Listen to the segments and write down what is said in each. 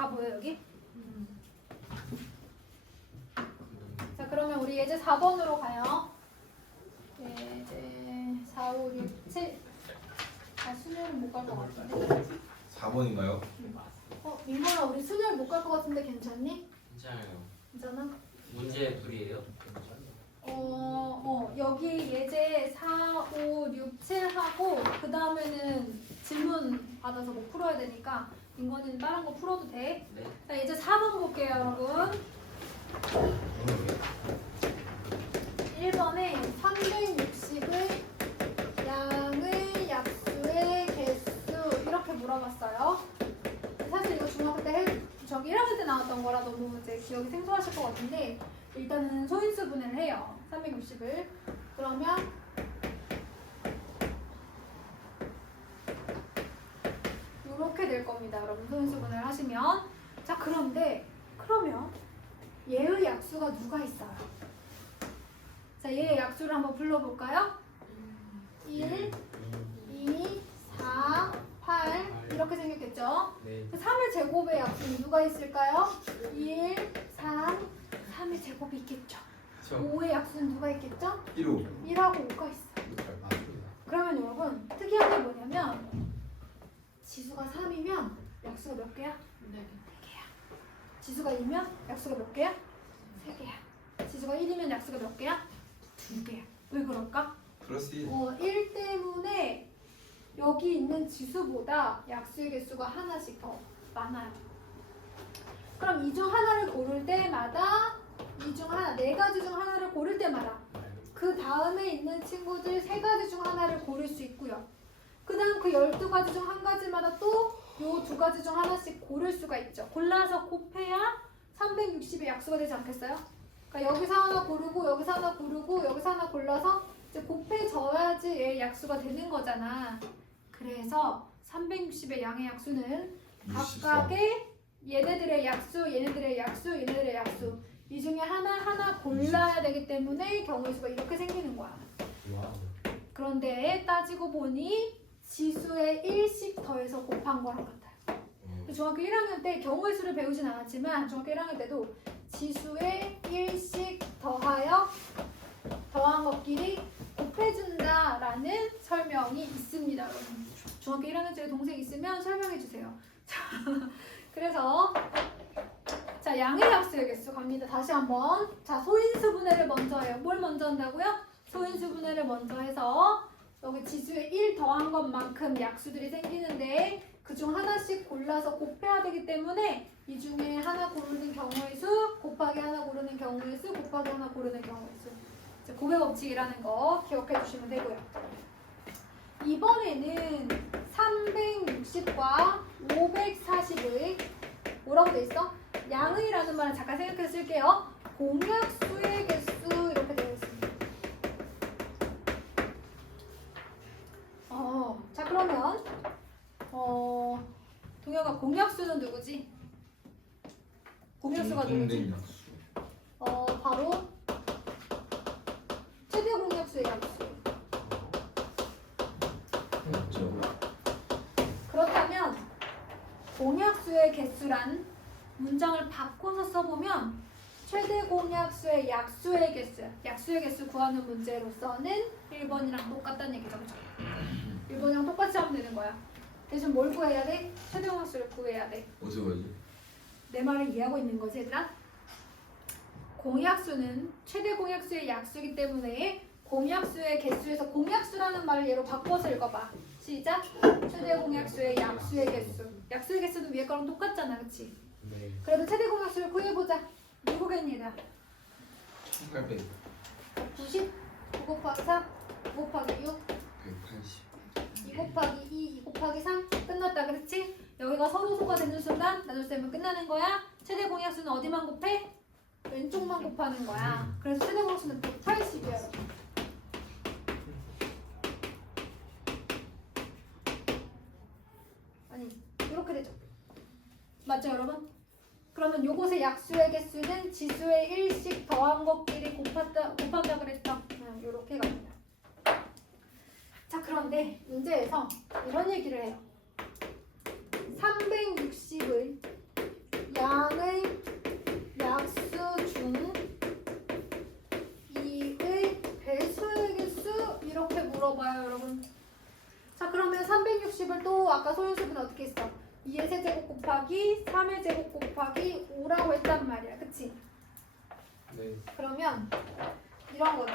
다 보여 여기? 자 그러면 우리 예제 4번으로 가요. 예제 4, 5, 6, 7. 아 수녀는 못 갈 것 같은데. 4번인가요? 민건아 우리 수녀를 못 갈 것 같은데 괜찮니? 괜찮아요. 괜찮아? 문제 불이에요? 여기 예제 4, 5, 6, 7 하고 그 다음에는 질문 받아서 뭐 풀어야 되니까 민건이는 다른 거 풀어도 돼. 네. 자 예제 4번 볼게요 여러분. 1번에 360의 양의 약수의 개수 이렇게 물어봤어요. 사실 이거 중학교 때 저기 1학년 때 나왔던 거라 너무 이제 기억이 생소하실 것 같은데 일단은 소인수 분해를 해요. 360을. 그러면 이렇게 될 겁니다. 여러분 소인수 분해를 하시면. 자 그런데 그러면 얘의 약수가 누가 있어요? 자 얘의 약수를 한번 불러볼까요? 1, 2, 4, 8 이렇게 생겼겠죠? 네. 3의 제곱의 약수는 누가 있을까요? 1, 3, 3의 제곱이 있겠죠? 5의 약수는 누가 있겠죠? 1호 1하고 5가 있어요. 그러면 여러분 특이한 게 뭐냐면 지수가 3이면 약수가 몇 개야? 4개야. 지수가 2면 약수가 몇 개야? 3개야. 지수가 1이면 약수가 몇 개야? 2개야. 왜 그럴까? 플러스 1 1 때문에 여기 있는 지수보다 약수의 개수가 하나씩 더 많아요. 그럼 이 중 하나를 고를 때마다 이 중 하나, 4가지 중 하나를 고를 때마다 그 다음에 있는 친구들 3가지 중 하나를 고를 수 있고요. 그 다음 그 12가지 중 한 가지마다 또 요 2가지 중 하나씩 고를 수가 있죠. 골라서 곱해야 360의 약수가 되지 않겠어요? 그러니까 여기서 하나 고르고 여기서 하나 고르고 여기서 하나 골라서 이제 곱해져야지 얘의 약수가 되는 거잖아. 그래서 360의 양의 약수는 각각의 얘네들의 약수, 얘네들의 약수, 얘네들의 약수 이 중에 하나 골라야 되기 때문에 경우의 수가 이렇게 생기는 거야. 그런데 따지고 보니 지수에 1씩 더해서 곱한 거랑 같아요. 중학교 1학년 때 경우의 수를 배우진 않았지만 중학교 1학년 때도 지수에 1씩 더하여 더한 것끼리 곱해준다라는 설명이 있습니다. 여러분. 중학교 1학년짜리 동생 있으면 설명해 주세요. 그래서 자 양의 약수의 개수 갑니다. 다시 한번 자 소인수 분해를 먼저 해요. 뭘 먼저 한다고요? 소인수 분해를 먼저 해서 여기 지수에 1 더한 것만큼 약수들이 생기는데 그중 하나씩 골라서 곱해야 되기 때문에 이 중에 하나 고르는 경우의 수 곱하기 하나 고르는 경우의 수 곱하기 하나 고르는 경우의 수 곱의 법칙이라는 거 기억해 주시면 되고요. 이번에는 360과 540의 뭐라고 돼 있어? 양의라는 말은 잠깐 생각해 쓸게요. 공약수의 개수 이렇게 되어 있습니다. 자 그러면 동혁아 공약수는 누구지? 공약수가 누구지? 바로 최대 공약수의 약수. 그렇다면 공약수의 개수란 문장을 바꿔서 써보면 최대 공약수의 약수의 개수, 약수의 개수 구하는 문제로서는 1번이랑 똑같다는 얘기죠. 1번이랑 똑같이 하면 되는 거야. 대신 뭘 구해야 돼? 최대 공약수를 구해야 돼. 어디서 가지? 내 말을 이해하고 있는 거지 얘들아? 공약수는 최대 공약수의 약수이기 때문에 공약수의 개수에서 공약수라는 말을 얘로 바꿔서 읽어봐. 시작! 최대 공약수의 약수의 개수. 약수의 개수는 위에 거랑 똑같잖아, 그치? 네. 그래도 최대 공약수를 구해보자. 누구겠니 얘들아? 1800 90? 9 곱하기 4? 9 곱하기 6? 180 2 곱하기 2, 2 곱하기 3? 끝났다, 그렇지? 여기가 서로 소가 되는 순간 나눗셈은 끝나는 거야. 최대 공약수는 어디만 곱해? 왼쪽만 곱하는 거야. 그래서 최대 공약수는 180이야. 아니, 이렇게 되죠. 맞죠, 여러분? 그러면 요것의 약수의 개수는 지수의 1씩 더한 것끼리 곱한다 그랬죠? 이렇게 갑니다. 자, 그런데 문제에서 이런 얘기를 해요. 360의 곱하기 3의 제곱 곱하기 5라고 했단 말이야. 그치? 네. 그러면 이런 거지.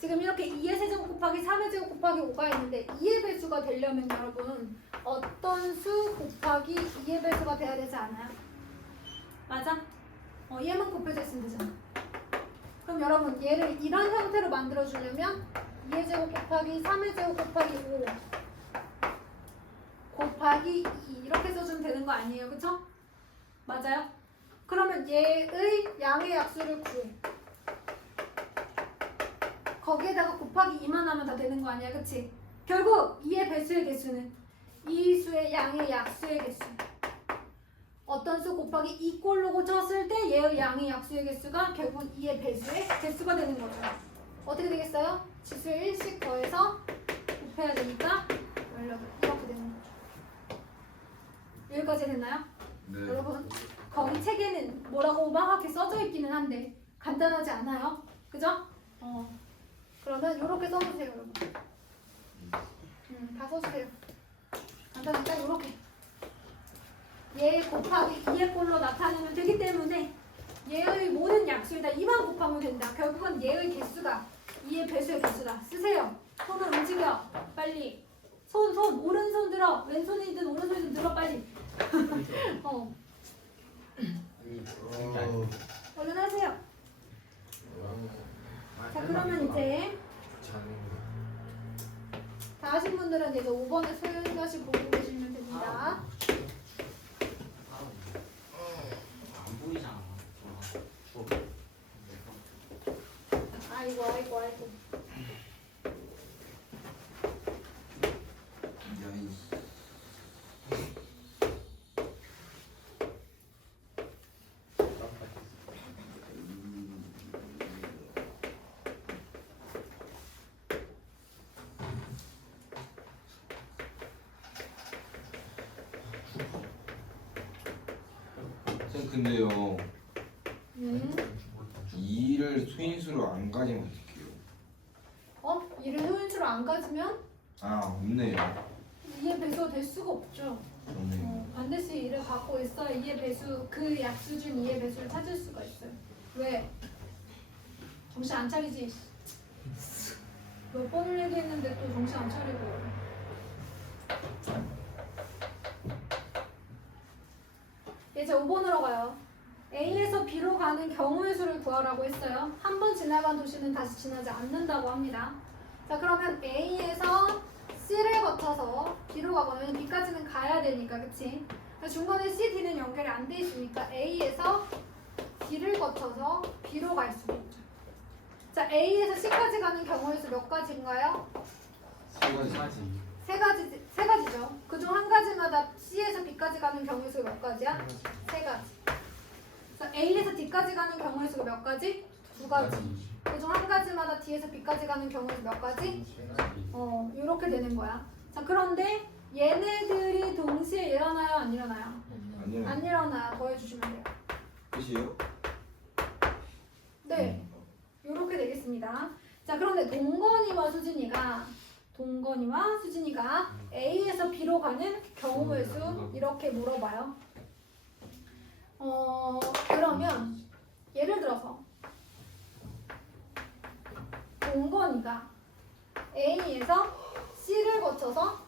지금 이렇게 2의 세제곱 곱하기 3의 제곱 곱하기 5가 있는데 2의 배수가 되려면 여러분 어떤 수 곱하기 2의 배수가 돼야 되지 않아요? 맞아? 얘만 곱해져 있으면 되잖아. 그럼 여러분 얘를 이런 형태로 만들어주려면 2의 제곱 곱하기 3의 제곱 곱하기 5 곱하기 2 이렇게 써주면 되는 거 아니에요? 그쵸? 맞아요? 그러면 얘의 양의 약수를 구해. 거기에다가 곱하기 2만 하면 다 되는 거 아니야? 그치? 결국 2의 배수의 개수는 이 수의 양의 약수의 개수. 어떤 수 곱하기 2 꼴로 고쳤을 때 얘의 양의 약수의 개수가 결국 2의 배수의 개수가 되는 거죠. 어떻게 되겠어요? 지수에 1씩 더해서 곱해야 되니까 이렇게 되는 거죠. 여기까지 됐나요? 네. 여러분 거기 책에는 뭐라고 막하게 써져 있기는 한데 간단하지 않아요? 그죠? 그러면 이렇게 써주세요 여러분. 다 써주세요. 간단하니까 이렇게 얘 곱하기 2의 꼴로 나타내면 되기 때문에 얘의 모든 약수에다 2만 곱하면 된다. 결국은 얘의 개수가 2의 배수의 개수다. 쓰세요. 손을 움직여 빨리. 손 오른손 들어. 왼손이든 오른손이든 들어 빨리. 아니 얼른 하세요. 자 그러면 이제 다 하신 분들은 이제 5번에 소연가시 보고 계시면 됩니다. 안 보이잖아. 아이고. 야이. 쌤 근데요 2를 소인수로 안 가지면 어떡해요? 이를 소인수로 안 가지면 아 없네요. 2의 배수가 될 수가 없죠. 없네요. 반드시 2를 갖고 있어야 2의 배수, 그 약수준 2의 배수를 찾을 수가 있어요. 왜? 정신 안 차리지? 몇 번을 얘기했는데 또 정신 안 차리고. 이제 5번으로 가요. A에서 B로 가는 경우의 수를 구하라고 했어요. 한 번 지나간 도시는 다시 지나지 않는다고 합니다. 자 그러면 A에서 C를 거쳐서 B로 가거나 B까지는 가야 되니까 그치? 중간에 C, D는 연결이 안 돼 있으니까 A에서 D를 거쳐서 B로 갈 수가 있죠. 자 A에서 C까지 가는 경우의 수 몇 가지인가요? 세 가지죠. 그중 한 가지마다 C에서 B까지 가는 경우의 수가 몇 가지야? 세 가지. 자, A에서 D까지 가는 경우의 수가 몇 가지? 두 가지. 그중 한 가지마다 D에서 B까지 가는 경우의 수 몇 가지? 이렇게 되는 거야. 자, 그런데 얘네들이 동시에 일어나요? 안 일어나요? 아니요. 안 일어나요. 더해주시면 돼요. 끝이에요? 네. 이렇게 되겠습니다. 자, 그런데 동건이와 수진이가 A에서 B로 가는 경우의 수 이렇게 물어봐요. 그러면 예를 들어서 동건이가 A에서 C를 거쳐서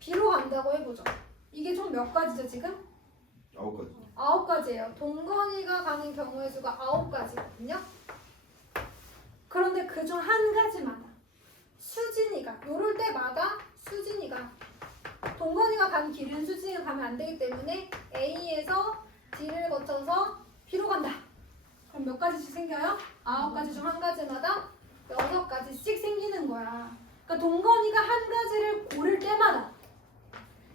B로 간다고 해보죠. 이게 총 몇 가지죠 지금? 9가지. 9가지예요. 동건이가 가는 경우의 수가 9가지거든요. 그런데 그중 한 가지마다 수진이가 요럴 때마다 수진이가 동건이가 간 길은 수진이가 가면 안 되기 때문에 A에서 D를 거쳐서 B로 간다. 그럼 몇 가지씩 생겨요? 9가지 중 한 가지마다 6가지씩 생기는 거야. 그러니까 동건이가 한 가지를 고를 때마다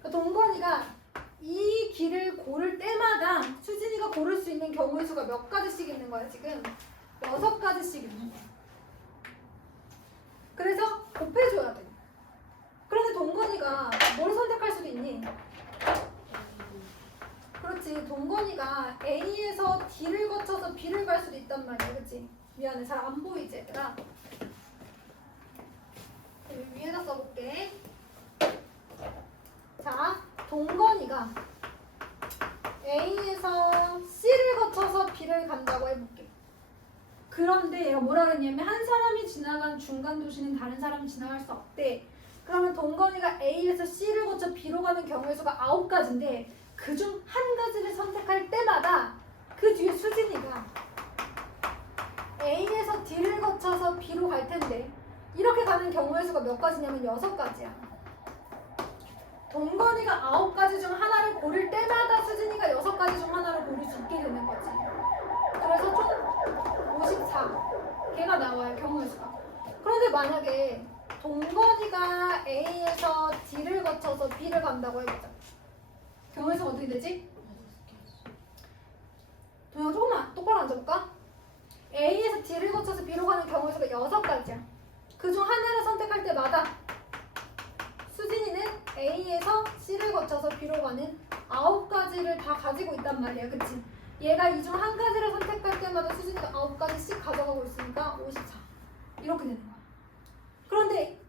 동건이가 이 길을 고를 때마다 수진이가 고를 수 있는 경우의 수가 몇 가지씩 있는 거야 지금? 6가지씩 있는 거야. 그래서 곱해줘야 돼. 그런데 동건이가 뭘 선택할 수도 있니? 그렇지. 동건이가 A에서 D를 거쳐서 B를 갈 수도 있단 말이야. 그렇지? 미안해. 잘 안 보이지 얘들아? 여기 위에다 써볼게. 자, 동건이가 A에서 C를 거쳐서 B를 간다고 해볼게. 그런데 얘가 뭐라 그랬냐면 한 사람이 지나간 중간 도시는 다른 사람이 지나갈 수 없대. 그러면 동건이가 A에서 C를 거쳐 B로 가는 경우의 수가 9가지인데 그중 한 가지를 선택할 때마다 그 뒤에 수진이가 A에서 D를 거쳐서 B로 갈 텐데 이렇게 가는 경우의 수가 몇 가지냐면 6가지야. 동건이가 9가지 중 하나를 고를 때마다 수진이가 6가지 중 하나를 고를 수 있게 되는 거지. 그래서 총 54개가 나와요, 경우의 수가. 그런데 만약에 동건이가 A에서 D를 거쳐서 B를 간다고 해보자. 경우의 수가 어떻게 되지? 동영 조금만 똑바로 앉아볼까? A에서 D를 거쳐서 B로 가는 경우의 수가 6가지야. 그중 하나를 선택할 때마다 수진이는 A에서 C를 거쳐서 B로 가는 9가지를 다 가지고 있단 말이야. 그치? 얘가 이 중 한 가지를 선택할 때마다 수진이가 9가지씩 가져가고 있으니까 54. 이렇게 되는 거야. 그런데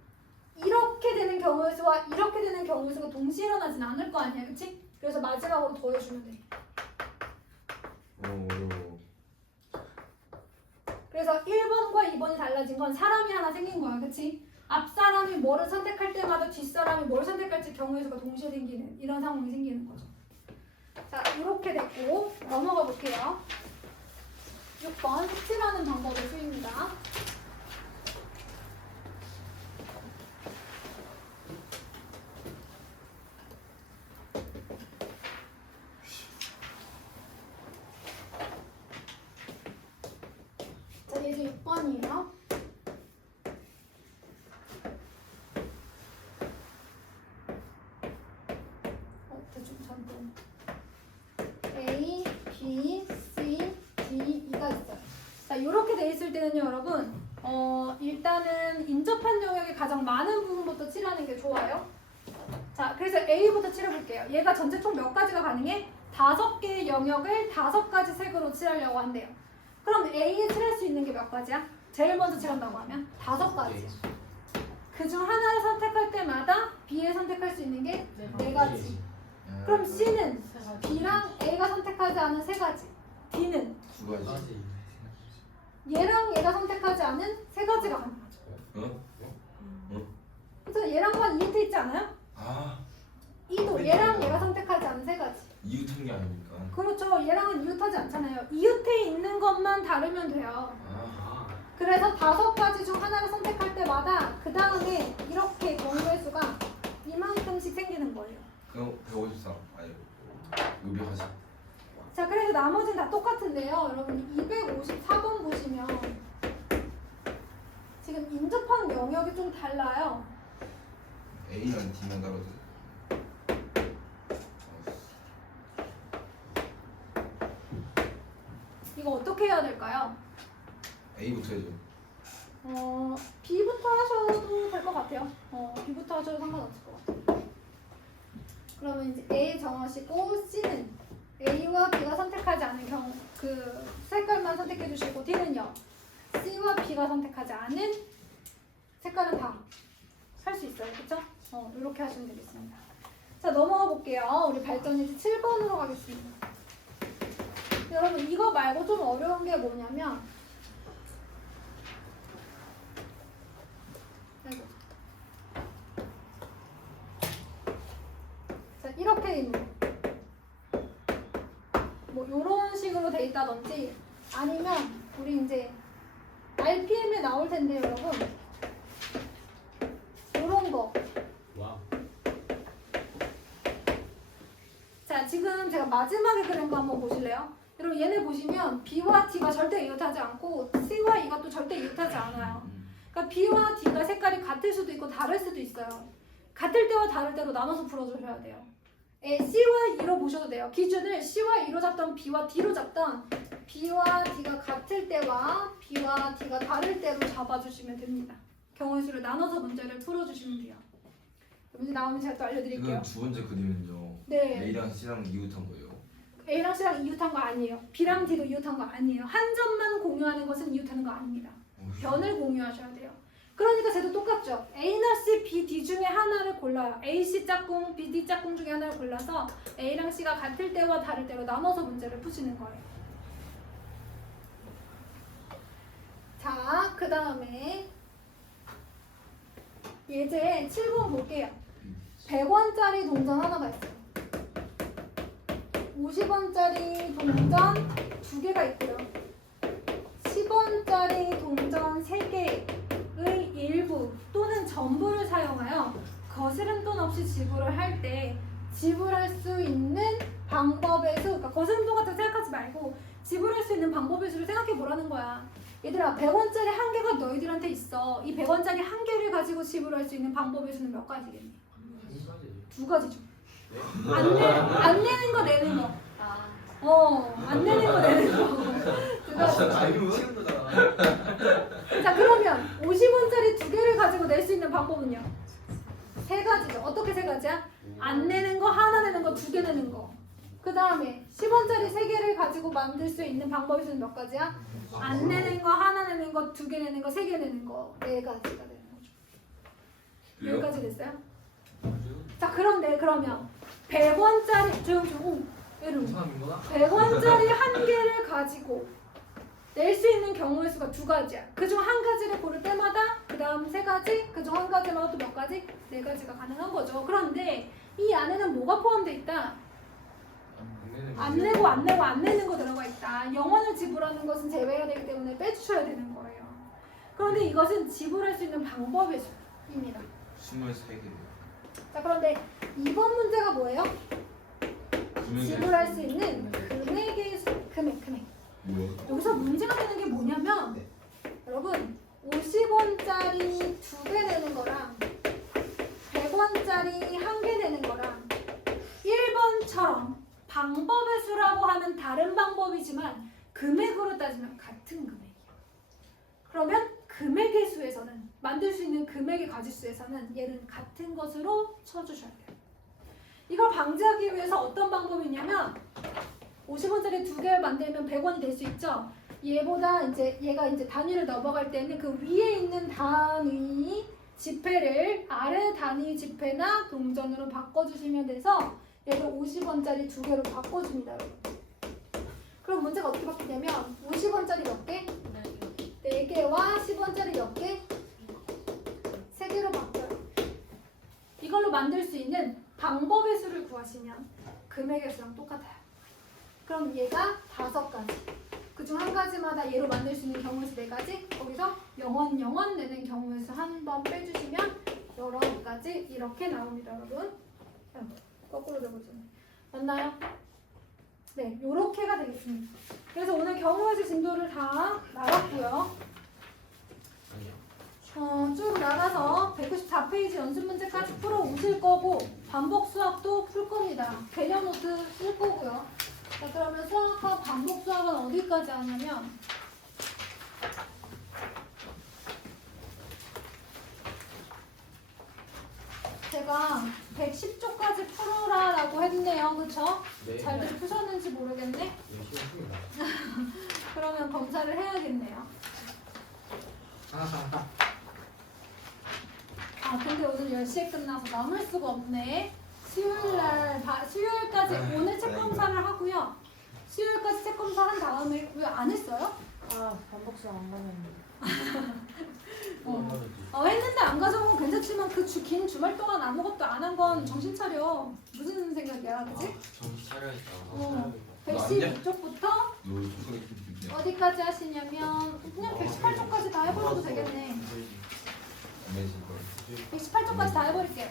이렇게 되는 경우의 수와 이렇게 되는 경우의 수가 동시에 일어나진 않을 거 아니야. 그치? 그래서 마지막으로 더해주면 돼. 어려워. 그래서 1번과 2번이 달라진 건 사람이 하나 생긴 거야. 그치? 앞사람이 뭐를 선택할 때마다 뒷사람이 뭘 선택할지 경우의 수가 동시에 생기는 이런 상황이 생기는 거죠. 자, 이렇게 됐고 넘어가 볼게요. 6번 색칠하는 방법의 수입니다. 자, 이제 6번이에요. 대충 잠깐. A, B, C, D, E가 있어요. 자, 이렇게 돼 있을 때는요, 여러분, 일단은 인접한 영역에 가장 많은 부분부터 칠하는 게 좋아요. 자, 그래서 A부터 칠해볼게요. 얘가 전체 총 몇 가지가 가능해? 5개의 영역을 5가지 색으로 칠하려고 한대요. 그럼 A에 칠할 수 있는 게 몇 가지야? 제일 먼저 칠한다고 하면 5가지야. 그중 하나를 선택할 때마다 B에 선택할 수 있는 게 4가지. 그럼 C는 B랑 A가 선택하지 않은 3가지. D는 2가지. 얘랑 얘가 선택하지 않은 3가지가 가능하죠. 어? 그래서 얘랑만 이웃해 있지 않아요? 아, E도 얘랑 얘가 선택하지 않은 3가지. 이웃한 게 아닙니까? 그렇죠. 얘랑은 이웃하지 않잖아요. 이웃해 있는 것만 다르면 돼요. 아, 그래서 5가지 중 하나를 선택할 때마다 그 다음에 이렇게 경우의 수가 이만큼씩 생기는 거예요. 그럼 153. 아니, 240. 자, 그래서 나머지는 다 똑같은데요. 여러분 254번 보시면 지금 인접한 영역이 좀 달라요. A랑 D만 다르지. 이거 어떻게 해야 될까요? A부터 해줘. B부터 하셔도 될 것 같아요. B부터 하셔도 상관없을 것 같아요. 그러면 이제 A 정하시고 C는 A와 B가 선택하지 않은 경우 그 색깔만 선택해 주시고 D는요. C와 B가 선택하지 않은 색깔은 다 할 수 있어요. 그렇죠? 이렇게 하시면 되겠습니다. 자, 넘어가 볼게요. 우리 발전 이제 7번으로 가겠습니다. 여러분 이거 말고 좀 어려운 게 뭐냐면 아이고. 자, 이렇게 돼 있는 거. 뭐 이런 식으로 돼 있다든지 아니면 우리 이제 RPM에 나올 텐데 여러분 이런 거. 와. 자, 지금 제가 마지막에 그린 거 한번 보실래요? 여러분 얘네 보시면 B와 D가 절대 이웃하지 않고 C와 E가 또 절대 이웃하지 않아요. 그러니까 B와 D가 색깔이 같을 수도 있고 다를 수도 있어요. 같을 때와 다를 때로 나눠서 풀어주셔야 돼요. C와 E로 보셔도 돼요. 기준을 C와 E로 잡던 B와 D로 잡던 B와 D가 같을 때와 B와 D가 다를 때로 잡아주시면 됩니다. 경우의 수를 나눠서 문제를 풀어주시면 돼요. 문제 나오면 제가 또 알려드릴게요. 이건 두 번째 그림은요. 네. A랑 C랑 이웃한 거예요. A랑 C랑 이웃한 거 아니에요. B랑 D도 이웃한 거 아니에요. 한 점만 공유하는 것은 이웃하는 거 아닙니다. 변을 공유하셔야 돼요. 그러니까 쟤도 똑같죠. A나 C, B, D 중에 하나를 골라요. A, C 짝꿍, B, D 짝꿍 중에 하나를 골라서 A랑 C가 같을 때와 다를 때로 나눠서 문제를 푸시는 거예요. 자, 그 다음에 예제 7번 볼게요. 100원짜리 동전 하나가 있어요. 50원짜리 동전 2개가 있고요. 10원짜리 동전 3개의 일부 또는 전부를 사용하여 거스름 돈 없이 지불을 할 때 지불할 수 있는 방법의 수, 그러니까 거스름 돈 같은 거 생각하지 말고 지불할 수 있는 방법의 수를 생각해 보라는 거야. 얘들아, 100원짜리 한 개가 너희들한테 있어. 이 100원짜리 한 개를 가지고 지불할 수 있는 방법의 수는 몇 가지겠니? 두 가지죠. 안 내는 거 내는 거. 안 내는 거 내는 거. 두 가지. 자, 그러면 50원짜리 2개를 가지고 낼 수 있는 방법은요? 3가지죠. 어떻게 3가지야? 안 내는 거, 하나 내는 거, 2개 내는 거. 그 다음에 10원짜리 3개를 가지고 만들 수 있는 방법이 수는 몇 가지야? 안 내는 거, 하나 내는 거, 2개 내는 거, 3개 내는 거. 4가지가 되는 거죠. 여기까지 됐어요? 자, 그런데 그러면 100원짜리 조용 100원짜리 한 개를 가지고 낼 수 있는 경우의 수가 2가지야. 그중 한 가지를 고를 때마다 그 다음 3가지, 그중 한 가지마다 또 몇 가지? 4가지가 가능한 거죠. 그런데 이 안에는 뭐가 포함되어 있다? 안 내고 안 내는 거 들어가 있다. 영원을 지불하는 것은 제외가 되기 때문에 빼주셔야 되는 거예요. 그런데 이것은 지불할 수 있는 방법의 수입니다. 23개. 자, 그런데 이번 문제가 뭐예요? 지불할 수 있는 금액의 수, 금액. 뭐야? 여기서 문제가 되는 게 뭐냐면 여러분 50원짜리 2개 내는 거랑 100원짜리 1개 내는 거랑 1번처럼 방법의 수라고 하면 다른 방법이지만 금액으로 따지면 같은 금액이에요. 그러면 금액의 수에서는 만들 수 있는 금액의 가지수에서는 얘는 같은 것으로 쳐주셔야 돼요. 이걸 방지하기 위해서 어떤 방법이 있냐면 50원짜리 2개를 만들면 100원이 될 수 있죠. 얘가 이제 단위를 넘어갈 때는 그 위에 있는 단위 지폐를 아래 단위 지폐나 동전으로 바꿔주시면 돼서 얘를 50원짜리 2개로 바꿔줍니다, 여러분. 그럼 문제가 어떻게 바뀌냐면 50원짜리 몇 개? 4개와 10원짜리 몇 개? 3개로 바뀌어요. 이걸로 만들 수 있는 방법의 수를 구하시면 금액의 수랑 똑같아요. 그럼 얘가 5가지. 그중 한 가지마다 얘로 만들 수 있는 경우의 수 4가지. 거기서 영원 내는 경우의 수 한 번 빼주시면 여러 가지 이렇게 나옵니다, 여러분. 거꾸로 적어주네. 맞나요? 네, 요렇게가 되겠습니다. 그래서 오늘 경우의 수 진도를 다 나갔고요. 쭉 나가서 194페이지 연습 문제까지 풀어 오실 거고 반복 수학도 풀 겁니다. 개념 노트 쓸 거고요. 자, 그러면 수학과 반복 수학은 어디까지 하냐면 제가 110조까지 풀어라라고 했네요. 그쵸? 네. 잘들 푸셨는지 모르겠네. 그러면 검사를 해야겠네요. 아, 근데 오늘 10시에 끝나서 남을 수가 없네. 수요일까지 오늘 책 검사를 하고요. 수요일까지 책 검사한 다음에 왜 안 했어요? 반복수 안 가면 했는데 안 가져온 건 괜찮지만 그 긴 주말 동안 아무것도 안 한 건 정신 차려. 무슨 생각이야, 그치? 정신 차려야겠다. 112쪽부터 너 소설이 좀 깊냐? 어디까지 하시냐면 그냥 118쪽까지 다 해버려도 되겠네. 118쪽까지 다 해버릴게요.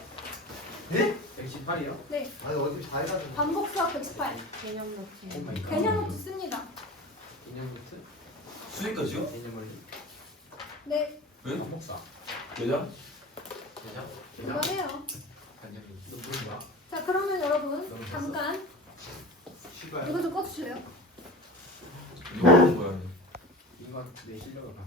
118이요? 네, 아니 어디 다 해가지고 반복 수학 118. 개념 노트. 오마이갓. 개념 노트 씁니다. 개념 노트? 수익까지요? 개념 원리? 네, 왜? 반복사. 여자? 대장? 이거 해요. 개념 노트. 너 무슨 거야? 자, 그러면 여러분 잠깐 시발. 이거 좀 꺼주실래요? 이거 하는 거야. 이건 내 실력을 봐.